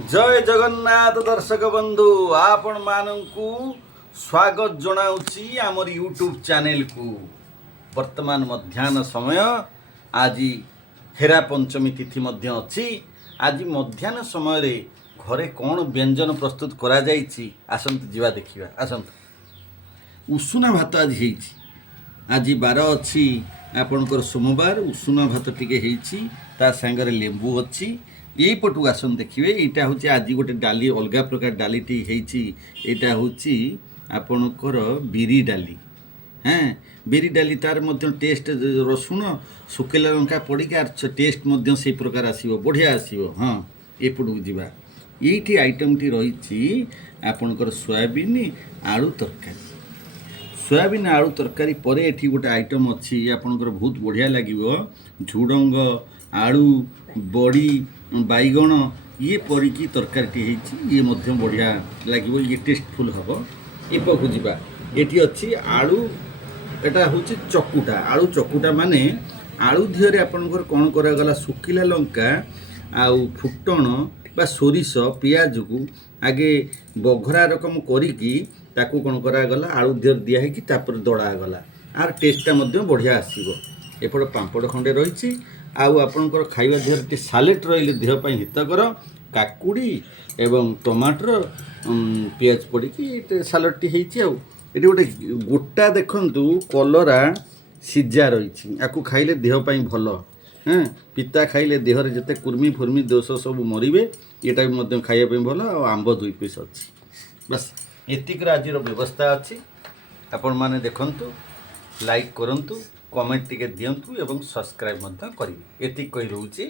जय जगन्नाथ दर्शक बंधु आपण मानू स्वागत जनाऊँगी आमर यूट्यूब चैनल को। वर्तमान मध्याह्न समय आज हेरा पंचमी तिथि मध्य अच्छी। आज मध्याह्न समय रे घरे कौन व्यंजन प्रस्तुत करा जाइछि आसंत जीवा देखिबा। आसंत उषुना भात आज हेछि। आज बार अच्छी आपणकर सोमवार उषुना भात टिके हेछि ता संगे लेंबू अच्छी। यही पटू आसन देखिए यहाँ हूँ आज गोटे डाली अलग प्रकार डालीटी यहाँ हूँ आपणकर बिरी डाली। हाँ बिरी डाली तार मध्य टेस्ट रसुण सुखेला लंका पड़िक टेस्ट मध्य से प्रकार आसो बढ़िया आसो। हाँ एपटू जावा ये आइटमटी रही आपणकर सोयाबीन आलू तरकारी। सोयाबीन आलू तरकारी पर एठी गोटे आइटम अच्छी आपणकर बहुत बढ़िया लगे झुडंग आलू बड़ी बैगण ये परिकी तरकारी ये मध्य बढ़िया लगे ये टेस्टफुल हम। ये पाखु जावा ये अच्छी आलू एटा हूँ चकुटा आलू चकुटा माने आलू दिहरे आपणकर कौन करागला सुखिला लंका आउ फुटण बा सोरिष पियाज को आगे बघरा रकम करिकी ताकू कौन करागला आलू दिहर दिया है कि तापर दड़ागला आर टेस्टा मध्य बढ़िया आसीबो। एपट पांपड़ खंडे रही आउ आपणकर खाइबा देहर टे सालेट रहिले देह पई हितकर काकुड़ी एवं टमाटर पियाज पड़िकी सालडटी हेछि। आउ एटी गोटे गोटा देखंतु कलरा सिजा रही याकू खाइले देह पई भल। हाँ पिता खाइले देहर जते कुर्मी फुर्मी दोष सब मरिबे एटा भी मध्य खाइबा पई भल। आ आंब 2 पीस अछि बस एतिकर आजिर व्यवस्था अछि। आपण माने देखंतु लाइक करंतु कमेंट टिके दियंतु एवं सब्सक्राइब मध्य करिवे। एति कहि रहउछि।